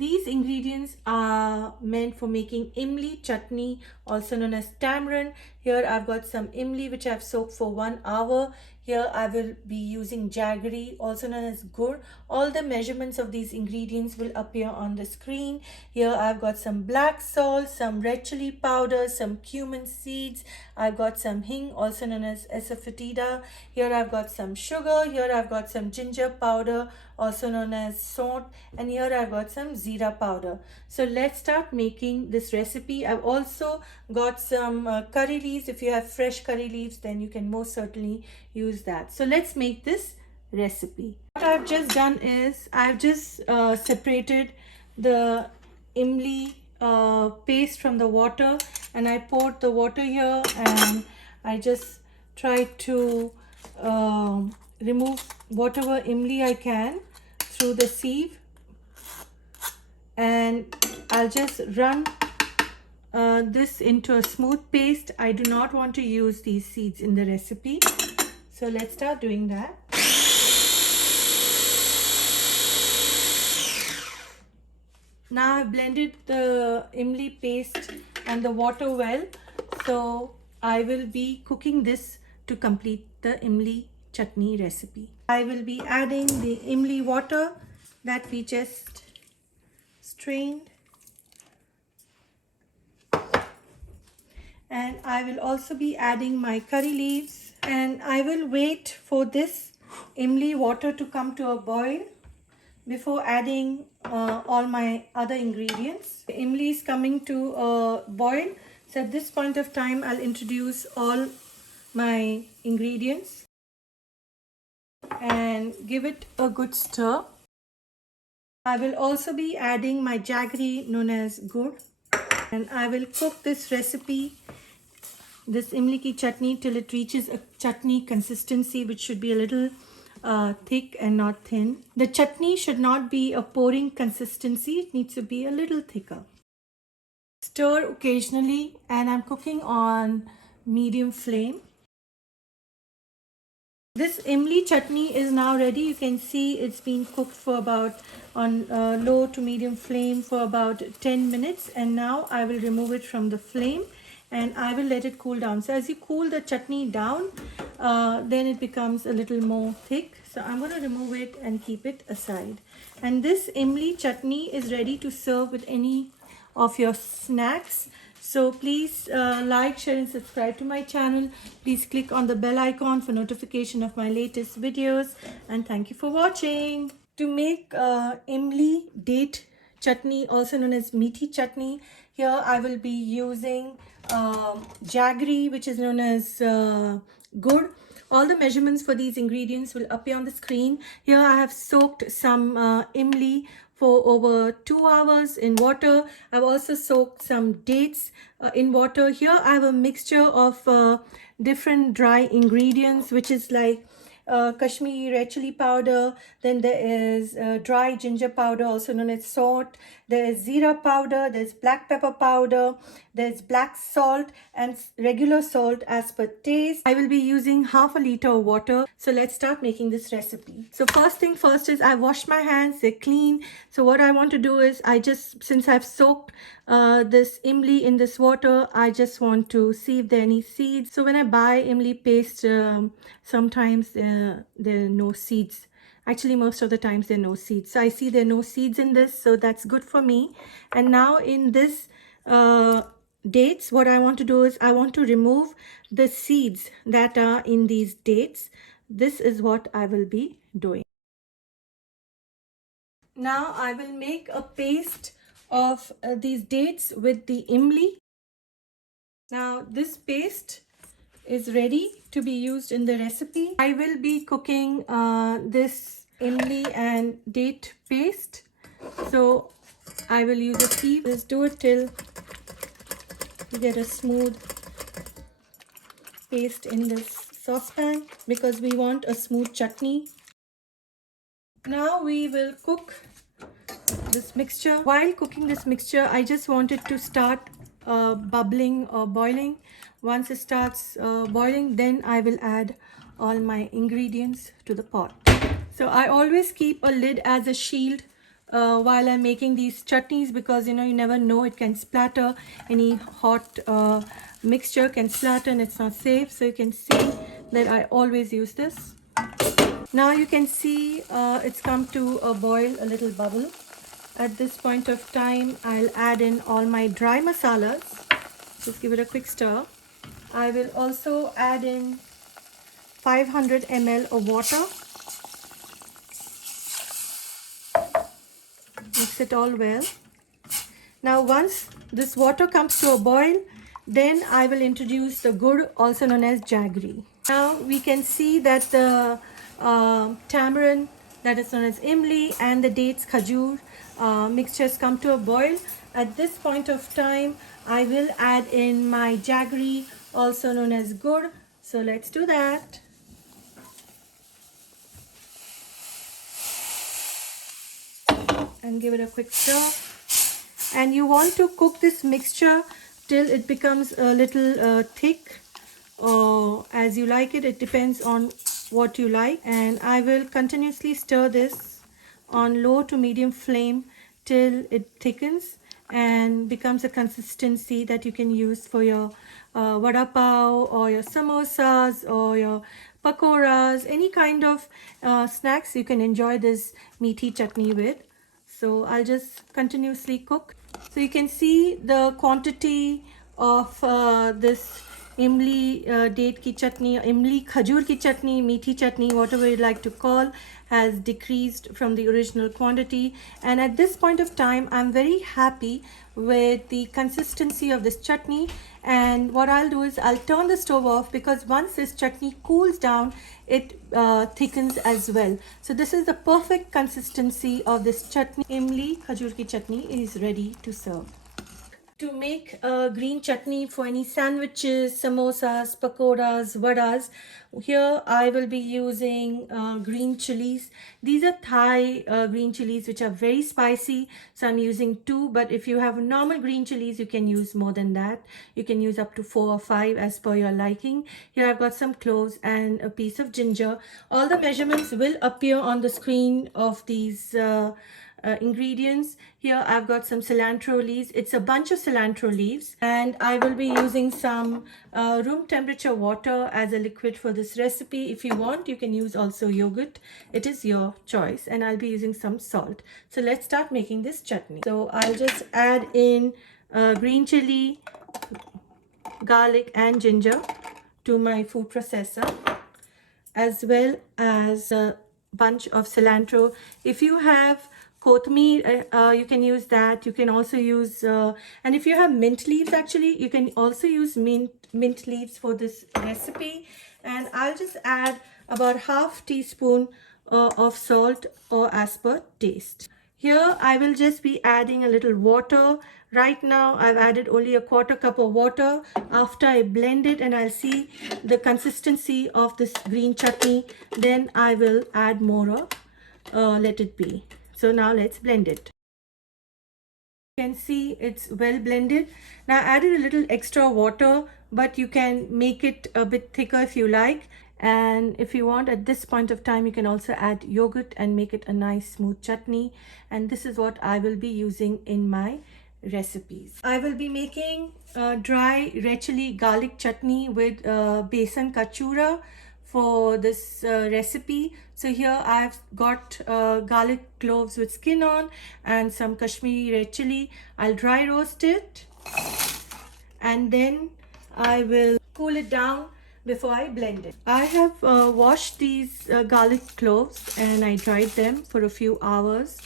These ingredients are meant for making Imli chutney, also known as tamarind. Here I've got some Imli which I've soaked for 1 hour. Here I will be using jaggery, also known as gur. All the measurements of these ingredients will appear on the screen. Here I've got some black salt, some red chili powder, some cumin seeds. I've got some hing, also known as asafoetida. Here I've got some sugar. Here I've got some ginger powder, also known as salt, and here I've got some zira powder. So let's start making this recipe. I've also got some curry leaves. If you have fresh curry leaves, then you can most certainly use that. So let's make this recipe. What I've just done is I've just separated the imli paste from the water, and I poured the water here, and I just tried to remove whatever imli I can through the sieve, and I'll just run this into a smooth paste. I do not want to use these seeds in the recipe, so let's start doing that. Now I've blended the imli paste and the water well, so I will be cooking this to complete the imli chutney recipe. I will be adding the imli water that we just strained, and I will also be adding my curry leaves, and I will wait for this imli water to come to a boil before adding all my other ingredients. The imli is coming to a boil, so at this point of time I'll introduce all my ingredients and give it a good stir. I will also be adding my jaggery known as gur, and I will cook this recipe, this imli ki chutney, till it reaches a chutney consistency, which should be a little thick and not thin. The chutney should not be a pouring consistency, it needs to be a little thicker. Stir occasionally, and I'm cooking on medium flame. This imli chutney is now ready. You can see it's been cooked for about on low to medium flame for about 10 minutes, and now I will remove it from the flame and I will let it cool down. So as you cool the chutney down, then it becomes a little more thick. So I'm going to remove it and keep it aside. And this imli chutney is ready to serve with any of your snacks. So please like, share and subscribe to my channel. Please click on the bell icon for notification of my latest videos, and thank you for watching. To make imli date chutney, also known as meethi chutney, here I will be using jaggery, which is known as gur. All the measurements for these ingredients will appear on the screen. Here I have soaked some imli for over 2 hours in water. I've also soaked some dates in water. Here I have a mixture of different dry ingredients, which is like Kashmiri red chili powder, then there is dry ginger powder, also known as salt, there is zira powder, there's black pepper powder, there's black salt and regular salt as per taste. I will be using half a liter of water. So let's start making this recipe. So first thing first is I washed my hands, they're clean. So what I want to do is since I've soaked this imli in this water, I just want to see if there are any seeds. So when I buy imli paste, sometimes there are no seeds. Actually, most of the times there are no seeds. So I see there are no seeds in this, so that's good for me. And now in this dates, what I want to do is I want to remove the seeds that are in these dates. This is what I will be doing. Now I will make a paste of these dates with the imli. Now this paste is ready to be used in the recipe. I will be cooking this imli and date paste. So I will use a sieve. Just do it till you get a smooth paste in this saucepan, because we want a smooth chutney. Now we will cook this mixture. While cooking this mixture, I just want it to start bubbling or boiling. Once it starts boiling, then I will add all my ingredients to the pot. So I always keep a lid as a shield while I'm making these chutneys, because you never know, it can splatter. Any hot mixture can splatter and it's not safe. So you can see that I always use this. Now you can see it's come to a boil, a little bubble. At this point of time, I'll add in all my dry masalas. Just give it a quick stir. I will also add in 500 ml of water. Mix it all well. Now once this water comes to a boil, then I will introduce the gur, also known as jaggery. Now we can see that the tamarind, that is known as imli, and the dates khajur mixtures come to a boil. At this point of time, I will add in my jaggery, also known as gur. So let's do that. And give it a quick stir. And you want to cook this mixture till it becomes a little thick, or as you like it. It depends on what you like. And I will continuously stir this on low to medium flame till it thickens and becomes a consistency that you can use for your vada pav or your samosas or your pakoras, any kind of snacks you can enjoy this meaty chutney with. So I'll just continuously cook. So you can see the quantity of this imli date ki chutney, imli khajur ki chutney, meethi chutney, whatever you like to call, has decreased from the original quantity. And at this point of time, I'm very happy with the consistency of this chutney. And what I'll do is I'll turn the stove off, because once this chutney cools down, it thickens as well. So this is the perfect consistency of this chutney. Imli khajur ki chutney is ready to serve. To make a green chutney for any sandwiches, samosas, pakoras, vadas, here I will be using green chilies. These are Thai green chilies which are very spicy, so I'm using 2, but if you have normal green chilies, you can use more than that. You can use up to 4 or 5 as per your liking. Here I've got some cloves and a piece of ginger. All the measurements will appear on the screen of these ingredients. Here I've got some cilantro leaves. It's a bunch of cilantro leaves, and I will be using some room temperature water as a liquid for this recipe. If you want, you can use also yogurt. It is your choice. And I'll be using some salt. So let's start making this chutney. So I'll just add in green chili, garlic and ginger to my food processor, as well as a bunch of cilantro. If you have kothmeer, you can use that. You can also use and if you have mint leaves, actually you can also use mint leaves for this recipe. And I'll just add about half teaspoon of salt, or as per taste. Here I will just be adding a little water. Right now I've added only a 1/4 cup of water. After I blend it and I'll see the consistency of this green chutney, then I will add more. Let it be. So now let's blend it. You can see it's well blended. Now I added a little extra water, but you can make it a bit thicker if you like. And if you want, at this point of time, you can also add yogurt and make it a nice smooth chutney. And this is what I will be using in my recipes. I will be making dry red chili garlic chutney with besan kachura for this recipe. So here I've got garlic cloves with skin on and some Kashmiri red chili. I'll dry roast it and then I will cool it down before I blend it. I have washed these garlic cloves and I dried them for a few hours,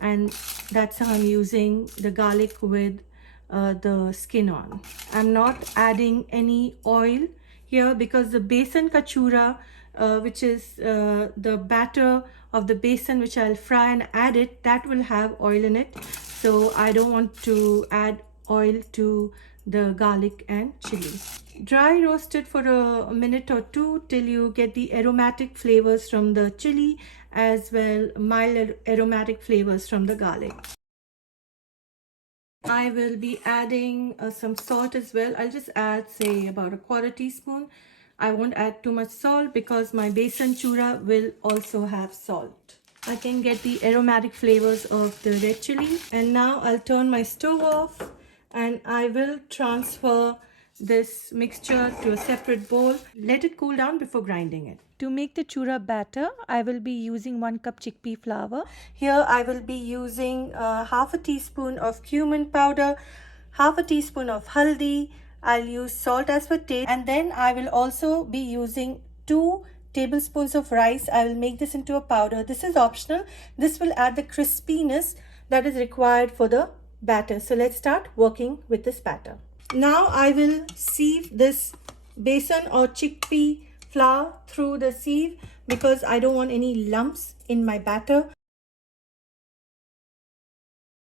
and that's how I'm using the garlic with the skin on. I'm not adding any oil here because the besan kachura, which is the batter of the besan which I'll fry and add it, that will have oil in it. So I don't want to add oil to the garlic and chili. Dry roast it for a minute or 2 till you get the aromatic flavors from the chili, as well mild aromatic flavors from the garlic. I will be adding some salt as well. I'll just add, say, about a 1/4 teaspoon. I won't add too much salt because my besan chura will also have salt. I can get the aromatic flavors of the red chili. And now I'll turn my stove off and I will transfer this mixture to a separate bowl. Let it cool down before grinding it. To make the chura batter, I will be using 1 cup chickpea flour. Here I will be using half a teaspoon of cumin powder, half a teaspoon of haldi. I'll use salt as per taste, and then I will also be using 2 tablespoons of rice. I will make this into a powder. This is optional. This will add the crispiness that is required for the batter. So let's start working with this batter. Now I will sieve this besan or chickpea flour through the sieve because I don't want any lumps in my batter.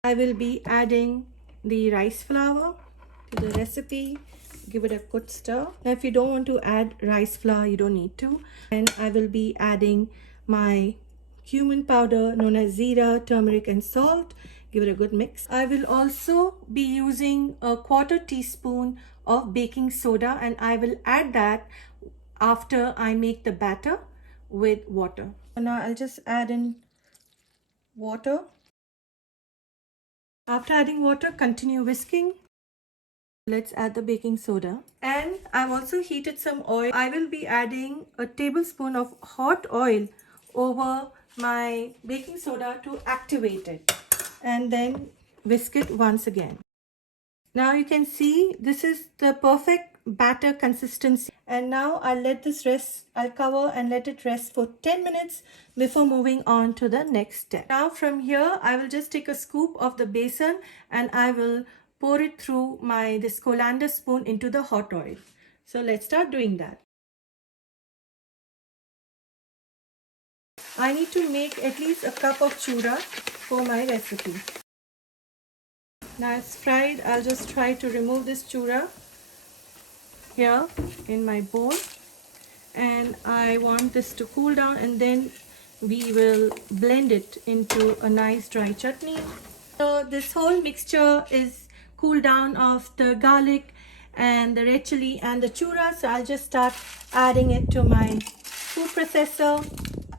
I will be adding the rice flour to the recipe. Give it a good stir. Now if you don't want to add rice flour, you don't need to. And I will be adding my cumin powder known as zira, turmeric and salt. Give it a good mix. I will also be using a 1/4 teaspoon of baking soda, and I will add that after I make the batter with water. Now I'll just add in water. After adding water, continue whisking. Let's add the baking soda. And I've also heated some oil. I will be adding a tablespoon of hot oil over my baking soda to activate it. And then whisk it once again. Now you can see this is the perfect batter consistency. And now I'll let this rest. I'll cover and let it rest for 10 minutes before moving on to the next step. Now from here, I will just take a scoop of the besan and I will pour it through this coriander spoon into the hot oil. So let's start doing that. I need to make at least a cup of chura for my recipe. Now it's fried. I'll just try to remove this chura here in my bowl, and I want this to cool down, and then we will blend it into a nice dry chutney. So this whole mixture is cooled down of the garlic and the red chili and the chura. So I'll just start adding it to my food processor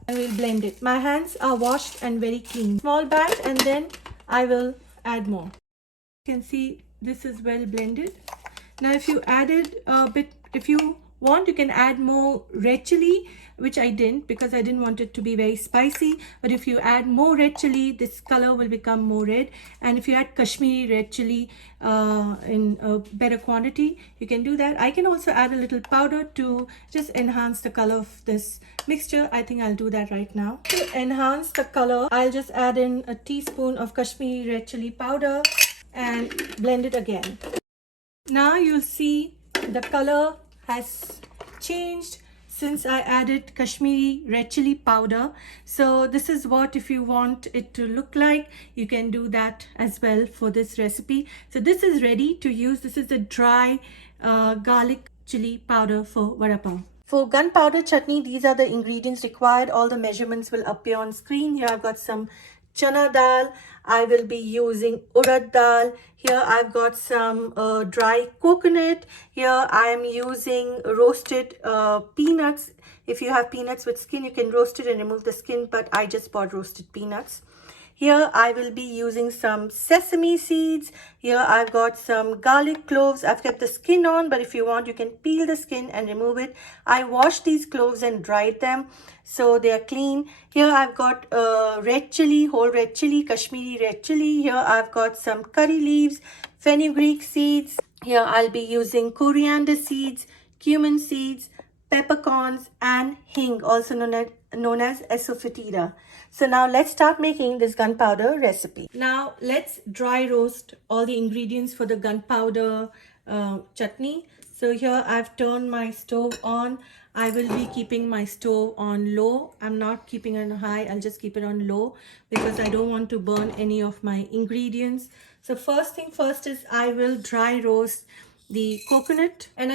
and we'll blend it. My hands are washed and very clean. Small batch, and then I will add more. You can see this is well blended. Now if you added a bit, if you want, you can add more red chili, which I didn't because I didn't want it to be very spicy. But if you add more red chili, this color will become more red. And if you add Kashmiri red chili in a better quantity, you can do that. I can also add a little powder to just enhance the color of this mixture. I think I'll do that right now. To enhance the color, I'll just add in a teaspoon of Kashmiri red chili powder and blend it again. Now you'll see the color has changed since I added Kashmiri red chili powder. So this is what, if you want it to look like, you can do that as well for this recipe. So this is ready to use. This is the dry garlic chili powder for vada pav. For gunpowder chutney, these are the ingredients required. All the measurements will appear on screen. Here I've got some chana dal. I will be using urad dal. Here I've got some dry coconut. Here I am using roasted peanuts. If you have peanuts with skin, you can roast it and remove the skin, but I just bought roasted peanuts. Here I will be using some sesame seeds. Here I've got some garlic cloves. I've kept the skin on, but if you want, you can peel the skin and remove it. I washed these cloves and dried them, so they are clean. Here I've got red chili, whole red chili, Kashmiri red chili. Here I've got some curry leaves, fenugreek seeds. Here I'll be using coriander seeds, cumin seeds, peppercorns, and hing, also known as asafoetida. So now let's start making this gunpowder recipe. Now let's dry roast all the ingredients for the gunpowder chutney. So here I've turned my stove on. I will be keeping my stove on low. I'm not keeping it on high. I'll just keep it on low because I don't want to burn any of my ingredients. So first thing first is I will dry roast the coconut, and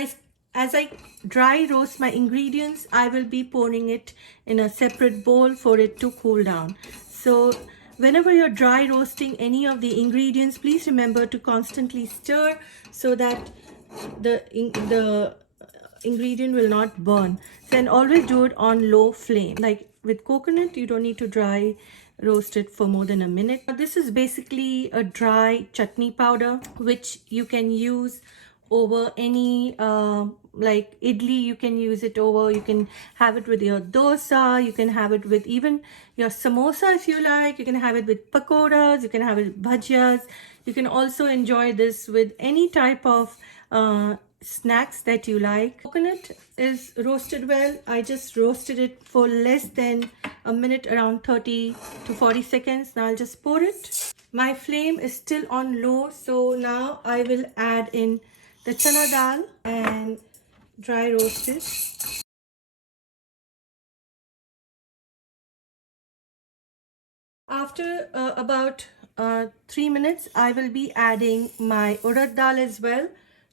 as I dry roast my ingredients, I will be pouring it in a separate bowl for it to cool down. So whenever you're dry roasting any of the ingredients, please remember to constantly stir so that the ingredient will not burn. Then always do it on low flame. Like with coconut, you don't need to dry roast it for more than a minute. This is basically a dry chutney powder which you can use over any like idli. You can use it over, you can have it with your dosa, you can have it with even your samosa if you like, you can have it with pakoras, you can have it with bhajiyas. You can also enjoy this with any type of snacks that you like. Coconut is roasted well. I just roasted it for less than a minute, around 30 to 40 seconds. Now I'll just pour it. My flame is still on low, so now I will add in the chana dal and dry roast it. After about 3 minutes, I will be adding my urad dal as well.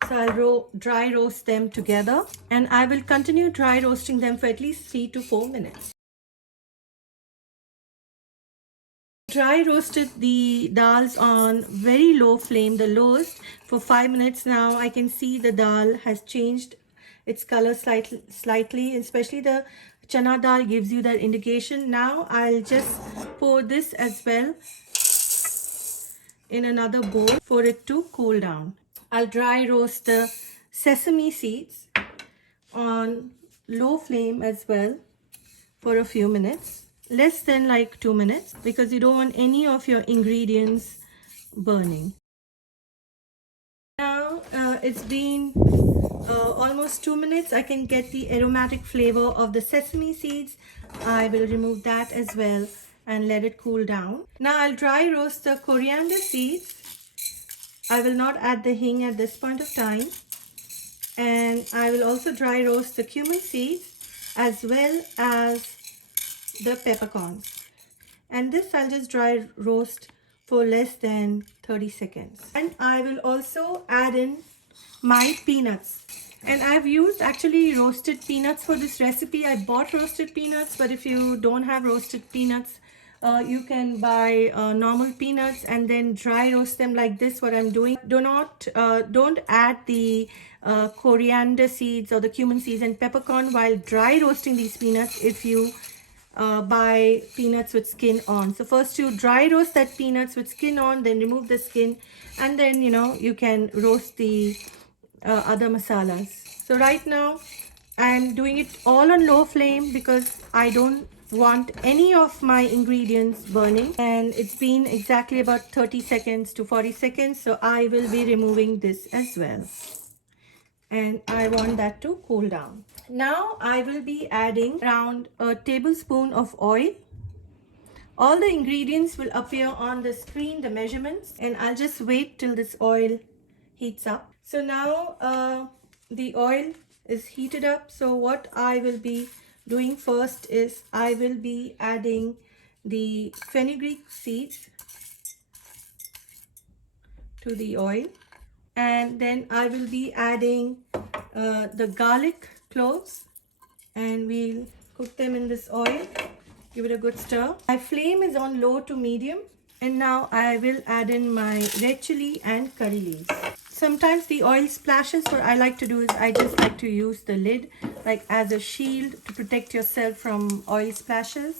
So I'll dry roast them together, and I will continue dry roasting them for at least 3 to 4 minutes. Dry roasted the dals on very low flame, the lowest, for 5 minutes. Now I can see the dal has changed its color slightly, especially the chana dal gives you that indication. Now I'll just pour this as well in another bowl for it to cool down. I'll dry roast the sesame seeds on low flame as well for a few minutes, less than like 2 minutes, because you don't want any of your ingredients burning. Now it's been almost 2 minutes. I can get the aromatic flavor of the sesame seeds. I will remove that as well and let it cool down. Now I'll dry roast the coriander seeds. I will not add the hing at this point of time. And I will also dry roast the cumin seeds as well as the peppercorns. And this I'll just dry roast for less than 30 seconds. And I will also add in my peanuts. And I've used actually roasted peanuts for this recipe. I bought roasted peanuts, but if you don't have roasted peanuts, you can buy normal peanuts and then dry roast them like this, what I'm doing. Don't add the coriander seeds or the cumin seeds and peppercorn while dry roasting these peanuts if you buy peanuts with skin on. So first you dry roast that peanuts with skin on, then remove the skin, and then you can roast the other masalas. So right now I'm doing it all on low flame because I don't want any of my ingredients burning, and it's been exactly about 30 seconds to 40 seconds, so I will be removing this as well, and I want that to cool down. Now I will be adding around a tablespoon of oil. All the ingredients will appear on the screen, the measurements, and I'll just wait till this oil heats up. So now the oil is heated up. So what I will be doing first is I will be adding the fenugreek seeds to the oil, and then I will be adding the garlic cloves, and we'll cook them in this oil. Give it a good stir. My flame is on low to medium, and now I will add in my red chili and curry leaves. Sometimes the oil splashes. What I like to do is I just like to use the lid like as a shield to protect yourself from oil splashes.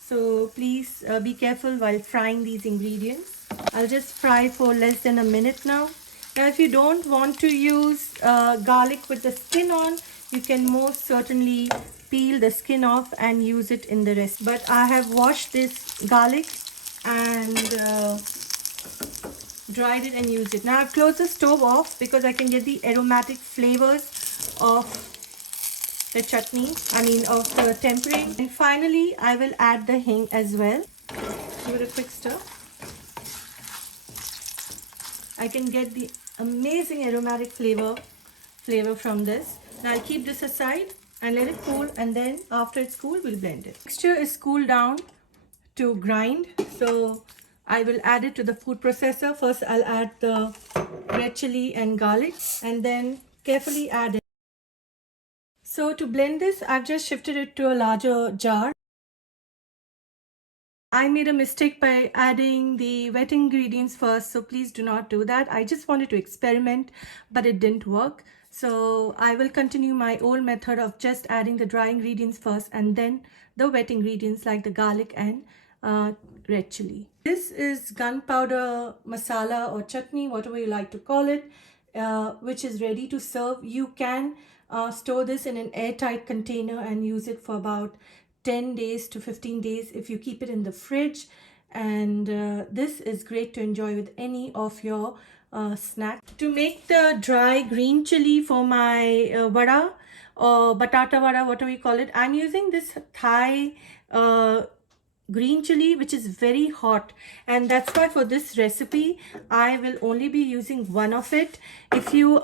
So please be careful while frying these ingredients. I'll just fry for less than a minute now. Now if you don't want to use garlic with the skin on, you can most certainly peel the skin off and use it in the rest. But I have washed this garlic and dried it and used it. Now I've closed the stove off because I can get the aromatic flavors of the chutney, of the tempering. And finally I will add the hing as well. Give it a quick stir. I can get the amazing aromatic flavor from this. Now I'll keep this aside and let it cool, and then after it's cool we'll blend it. Mixture is cooled down to grind, so I will add it to the food processor. First I'll add the red chili and garlic, and then carefully add it. So to blend this, I've just shifted it to a larger jar. I made a mistake by adding the wet ingredients first, so please do not do that. I just wanted to experiment, but it didn't work. So I will continue my old method of just adding the dry ingredients first and then the wet ingredients like the garlic and red chili. This is gunpowder masala or chutney, whatever you like to call it, which is ready to serve. You can store this in an airtight container and use it for about 10 days to 15 days if you keep it in the fridge. And this is great to enjoy with any of your snack. To make the dry green chili for my vada or batata vada, whatever you call it, I'm using this Thai green chili which is very hot, and that's why for this recipe I will only be using one of it. If you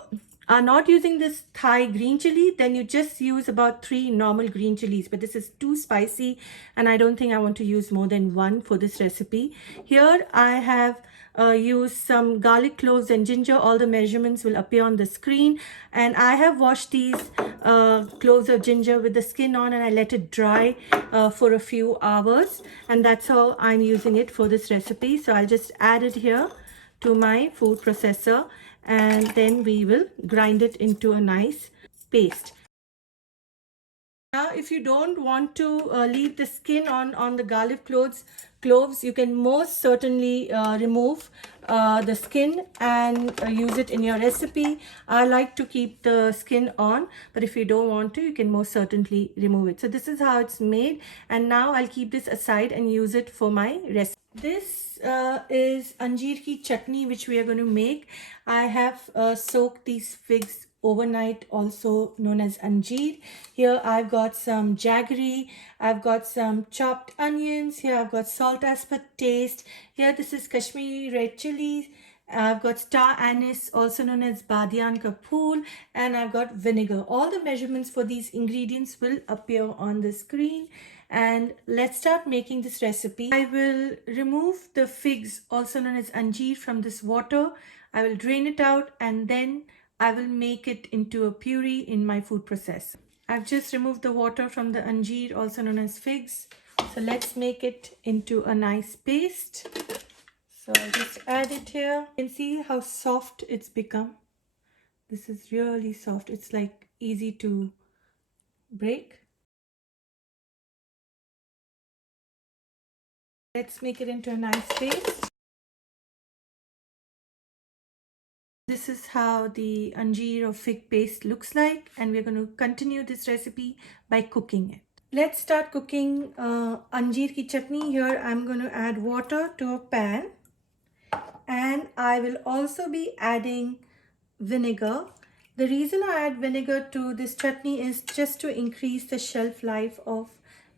are not using this Thai green chili, then you just use about 3 normal green chilies, but this is too spicy and I don't think I want to use more than one for this recipe. Here I have used some garlic cloves and ginger. All the measurements will appear on the screen, and I have washed these cloves of ginger with the skin on and I let it dry for a few hours, and that's how I'm using it for this recipe. So I'll just add it here to my food processor and then we will grind it into a nice paste. Now, if you don't want to leave the skin on the garlic cloves, you can most certainly remove the skin and use it in your recipe. I like to keep the skin on, but if you don't want to, you can most certainly remove it. So this is how it's made, and now I'll keep this aside and use it for my recipe. This is Anjeer ki chutney which we are going to make. I have soaked these figs overnight, also known as Anjeer. Here I've got some jaggery, I've got some chopped onions, here I've got salt as per taste, here this is Kashmiri red chili, I've got star anise, also known as badiyan ka phool, and I've got vinegar. All the measurements for these ingredients will appear on the screen. And let's start making this recipe. I will remove the figs, also known as anjeer, from this water. I will drain it out and then I will make it into a puree in my food processor. I've just removed the water from the anjeer, also known as figs. So let's make it into a nice paste. So I'll just add it here. You can see how soft it's become. This is really soft. It's like easy to break. Let's make it into a nice paste. This is how the anjeer or fig paste looks like, and we're going to continue this recipe by cooking it. Let's start cooking anjeer ki chutney. Here I'm going to add water to a pan, and I will also be adding vinegar. The reason I add vinegar to this chutney is just to increase the shelf life of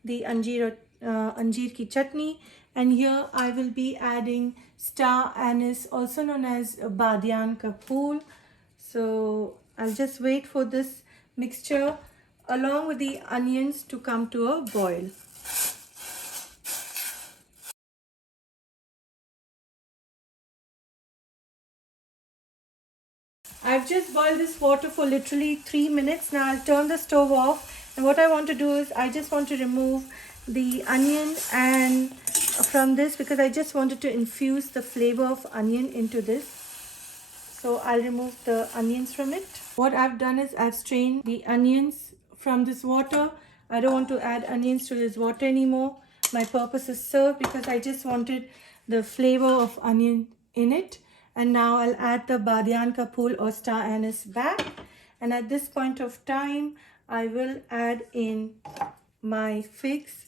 the anjeer ki chutney. And here I will be adding star anise, also known as badiyan ka phool. So I'll just wait for this mixture along with the onions to come to a boil. I've just boiled this water for literally 3 minutes. Now I'll turn the stove off, and what I want to do is I just want to remove the onion and from this, because I just wanted to infuse the flavor of onion into this. So I'll remove the onions from it. What I've done is I've strained the onions from this water. I don't want to add onions to this water anymore. My purpose is served because I just wanted the flavor of onion in it. And now I'll add the badiyan ka phool or star anise back. And at this point of time, I will add in my figs.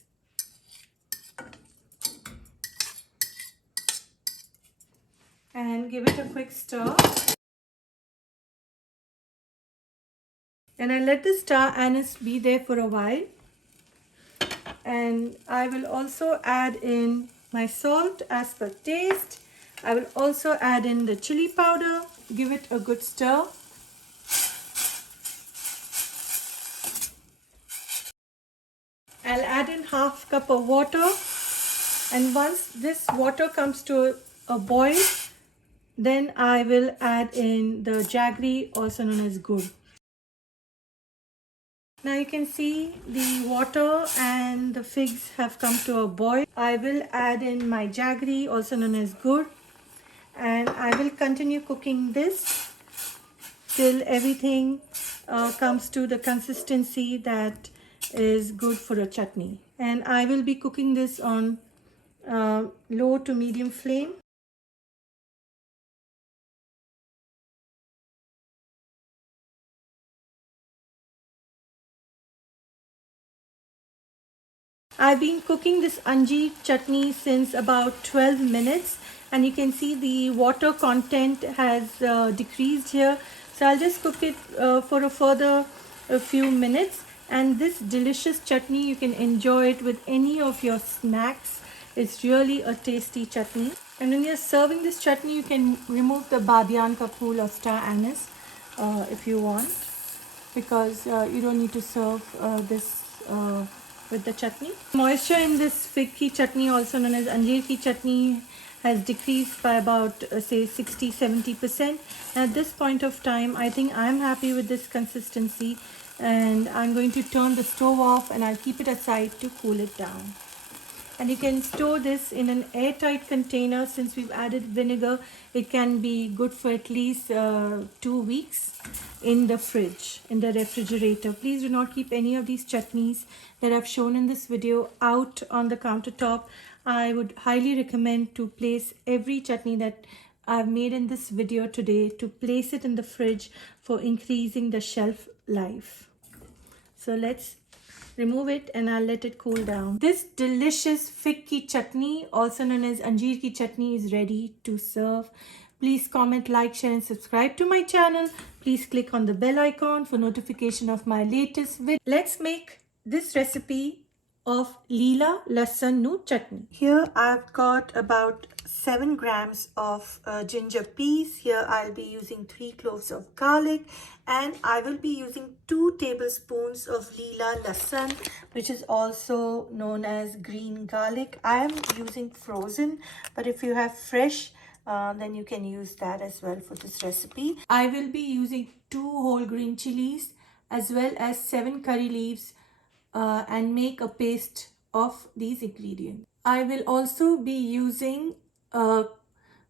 And give it a quick stir. And I let the star anise be there for a while. And I will also add in my salt as per taste. I will also add in the chili powder. Give it a good stir. I'll add in half cup of water. And once this water comes to a boil, then I will add in the jaggery, also known as gur. Now you can see the water and the figs have come to a boil. I will add in my jaggery, also known as gur, and I will continue cooking this till everything comes to the consistency that is good for a chutney. And I will be cooking this on low to medium flame. I've been cooking this Anjeer chutney since about 12 minutes, and you can see the water content has decreased here. So I'll just cook it for a further few minutes, and this delicious chutney, you can enjoy it with any of your snacks. It's really a tasty chutney. And when you're serving this chutney, you can remove the badiyan ka phool or star anise if you want, because you don't need to serve this with the chutney. Moisture in this fig ki chutney, also known as Anjeer ki chutney, has decreased by about say 60-70%. At this point of time, I think I'm happy with this consistency, and I'm going to turn the stove off and I'll keep it aside to cool it down. And you can store this in an airtight container. Since we've added vinegar, it can be good for at least 2 weeks in the fridge, in the refrigerator. Please do not keep any of these chutneys that I've shown in this video out on the countertop. I would highly recommend to place every chutney that I've made in this video today, to place it in the fridge for increasing the shelf life. So let's remove it and I'll let it cool down. This delicious fig ki chutney, also known as Anjeer ki chutney, is ready to serve. Please comment, like, share and subscribe to my channel. Please click on the bell icon for notification of my latest video. Let's make this recipe of Lehsun Chutney. Here I've got about 7 grams of ginger peas. Here I'll be using 3 cloves of garlic, and I will be using 2 tablespoons of Lehsun, which is also known as green garlic. I am using frozen, but if you have fresh, then you can use that as well for this recipe. I will be using 2 whole green chilies as well as 7 curry leaves, and make a paste of these ingredients. I will also be using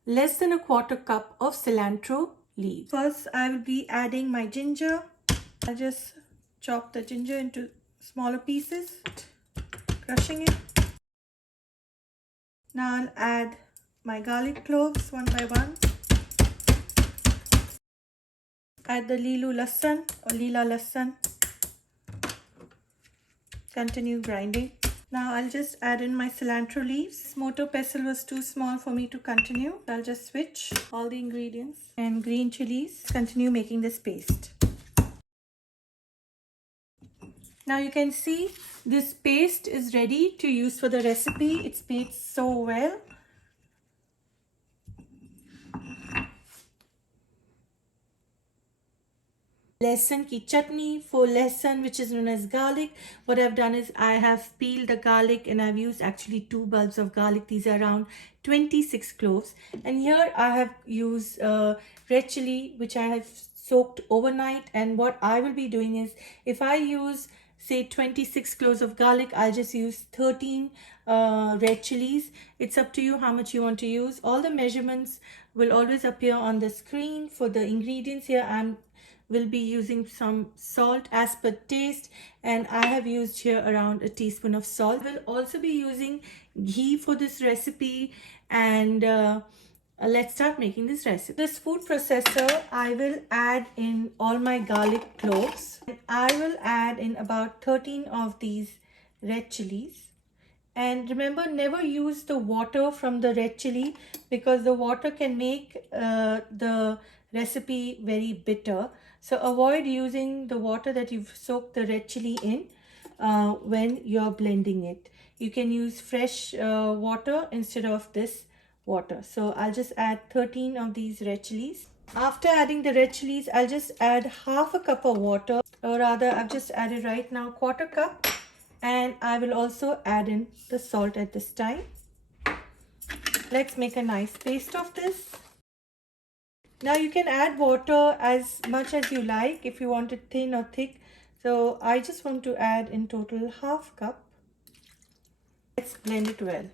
less than a quarter cup of cilantro leaves. First, I will be adding my ginger. I'll just chop the ginger into smaller pieces, crushing it. Now I'll add my garlic cloves one by one. Add the Lilu Lehsun or Leela Lehsun. Continue grinding. Now I'll just add in my cilantro leaves. This mortar pestle was too small for me to continue. I'll just switch all the ingredients. And green chilies. Continue making this paste. Now you can see this paste is ready to use for the recipe. It's made so well. Lehsun ki chutney, for lehsun, which is known as garlic. What I've done is I have peeled the garlic and I've used actually 2 bulbs of garlic. These are around 26 cloves. And here I have used red chili, which I have soaked overnight. And what I will be doing is, if I use say 26 cloves of garlic, I'll just use 13 red chilies. It's up to you how much you want to use. All the measurements will always appear on the screen. For the ingredients here, will be using some salt as per taste, and I have used here around a teaspoon of salt. I will also be using ghee for this recipe, and let's start making this recipe. This food processor, I will add in all my garlic cloves, and I will add in about 13 of these red chilies. And remember, never use the water from the red chili, because the water can make the recipe very bitter. So avoid using the water that you've soaked the red chili in when you're blending it. You can use fresh water instead of this water. So I'll just add 13 of these red chilies. After adding the red chilies, I'll just add half a cup of water, or rather I've just added right now quarter cup. And I will also add in the salt at this time. Let's make a nice paste of this. Now you can add water as much as you like, if you want it thin or thick. So I just want to add in total half cup. Let's blend it well.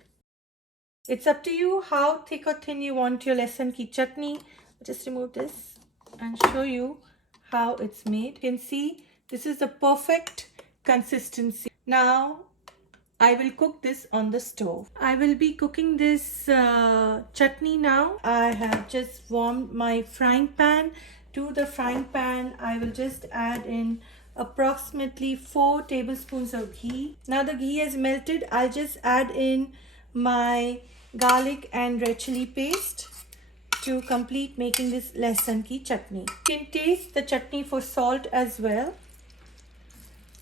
It's up to you how thick or thin you want your Lehsun ki chutney. I'll just remove this and show you how it's made. You can see this is the perfect consistency. Now I will cook this on the stove. I will be cooking this chutney now. I have just warmed my frying pan. To the frying pan, I will just add in approximately 4 tablespoons of ghee. Now the ghee has melted. I'll just add in my garlic and red chili paste to complete making this Lehsun ki chutney. You can taste the chutney for salt as well,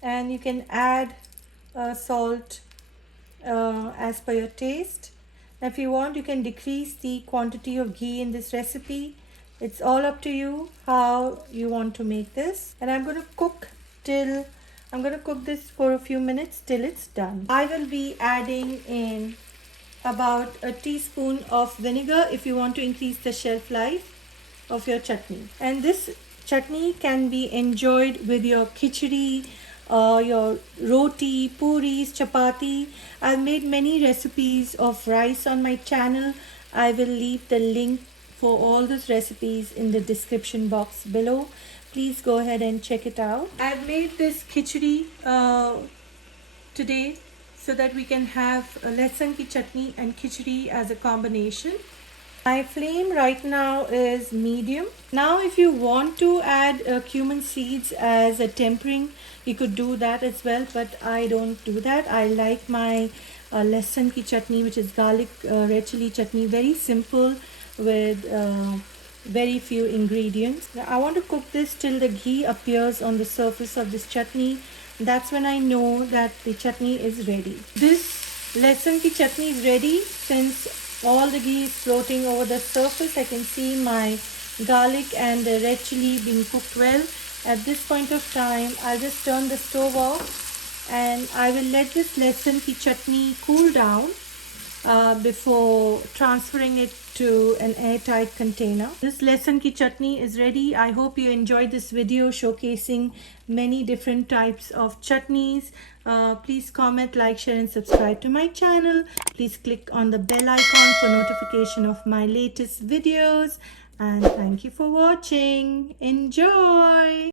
and you can add salt as per your taste. Now if you want, you can decrease the quantity of ghee in this recipe. It's all up to you how you want to make this. And I'm going to cook this for a few minutes till it's done. I will be adding in about a teaspoon of vinegar if you want to increase the shelf life of your chutney. And this chutney can be enjoyed with your khichdi, your roti, puris, chapati. I've made many recipes of rice on my channel. I will leave the link for all these recipes in the description box below. Please go ahead and check it out. I've made this khichdi today so that we can have a Lehsun ki chutney and khichdi as a combination. My flame right now is medium. Now if you want to add cumin seeds as a tempering, you could do that as well, but I don't do that. I like my Lehsun ki chutney, which is garlic red chili chutney, very simple with very few ingredients. Now I want to cook this till the ghee appears on the surface of this chutney. That's when I know that the chutney is ready. This Lehsun ki chutney is ready since all the ghee is floating over the surface. I can see my garlic and the red chili being cooked well. At this point of time, I'll just turn the stove off and I will let this Lehsun ki chutney cool down before transferring it to an airtight container. This Lehsun ki chutney is ready. I hope you enjoyed this video showcasing many different types of chutneys. Please comment, like, share and subscribe to my channel. Please click on the bell icon for notification of my latest videos. And thank you for watching. Enjoy!